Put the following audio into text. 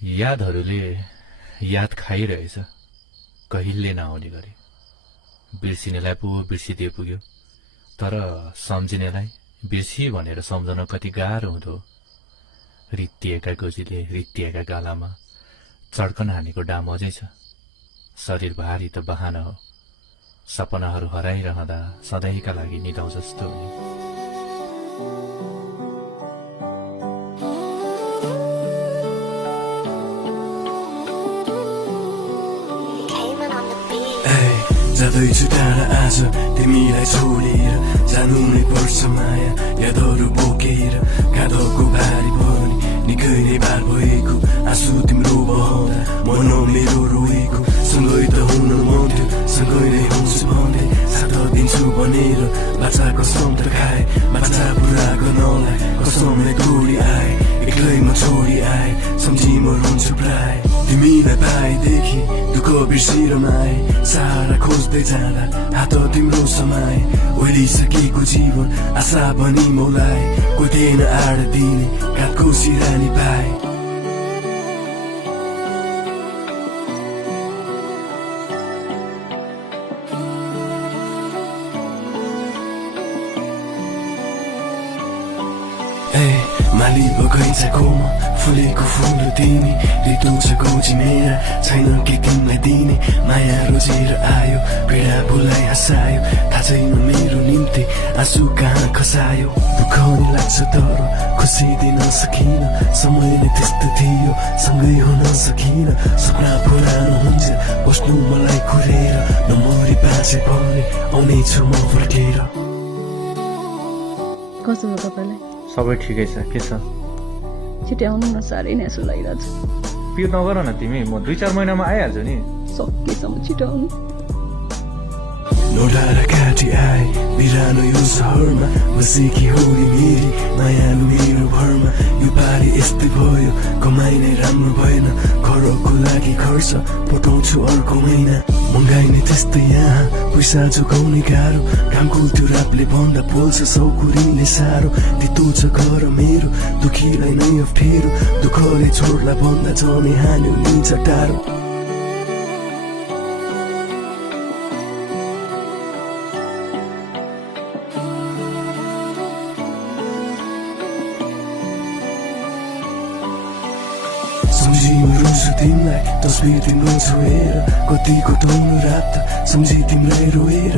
यादहरूले याद खाइरहेछ कहिले नआउने गरी। बिर्सिनेलाई पो बिर्सिदिए पुग्यो, तर सम्झिनेलाई बिर्सिए भनेर सम्झन कति गाह्रो हुँदो। रित्तिएका गोजीले रित्तिएका गालामा चड्कन हानेको डाम अझै छ। शरीर भारी त बहाना हो, सपनाहरू हराइरहँदा सधैँका लागि निदाउ जस्तो हुने। जाँदैछु टाढा आज तिमीलाई छोडेर, जानु नै पर्छ माया यादहरू बोकेर। काँधको भारी पनि निकै नै भार भएको, आँसु तिम्रो बहँदा मन मेरो रोएको। सँगै त हुन मन थियो, सँगै नै हुन्छु भन्दै साथ दिन्छु भनेर बाचा कसम त खाए। बाचा पुरा गर्नलाई कसमले तोडी आए, एक्लैमा छोडी आए, सम्झी म रुन्छु प्राय। तिमीलाई पाएदेखि दुःख बिर्सिएर माए, सहारा खोज्दै जाँदा हात तिम्रो समाए। ओइलिसकेको जीवन आशा भनी मौलाए, कोही थिएन आड दिने काठको सिरानी पाए। माली बगैँचाकोमा फुलेको फुल तिमी, रितु छ गोजी मेरा, छैन के तिमीलाई दिने। माया रोजेर आयो, पीडा भुलाई हँसायो, थाहा छैन मेरो निम्ति आँसु कहाँ खसायो। दुःख नि लाग्छ तर खुसी दिन सकिन, समय नै त्यस्तो थियो सँगै हुन सकिन। सपना पुरानो हुन्छ बस्नु मलाई कुरेर, नमरी बाँचे पनि आउनेछु म फर्केर। कस्तो हो तपाईँलाई? सबै ठिकै छ, के छ? छिटै आउनु न, साह्रै नै आँसु लागिरहेको छ। पिर नगर न तिमी, म 2-4 महिनामा आइहाल्छु नि। सकेसम्म छिटो आउनु। नोडारा काटी आए बिरानो यो सहरमा, बसेकी हो नि मेरी मायालु मेरो भरमा। यो पालि यस्तै भयो, कमाइ नै राम्रो भएन, घरको लागि खर्च पठाउँछु अर्को महिना। महँगाइ नै त्यस्तै यहाँ, पैसा जोगाउने गाह्रो, कामको त्यो रापले भन्दा पोल्छ सौकुरीले साह्रो। तितो छ घर मेरो, दुखीलाई नै अप्ठ्यारो, दुःखले छोड्ला भन्दा झनै हान्यो निन्छ टाढो। सम्झिनु रुन्छु तिमीलाई, तस्बिर तिम्रो छोएर, कतिको टौलो रात सम्झि तिमीलाई रोएर।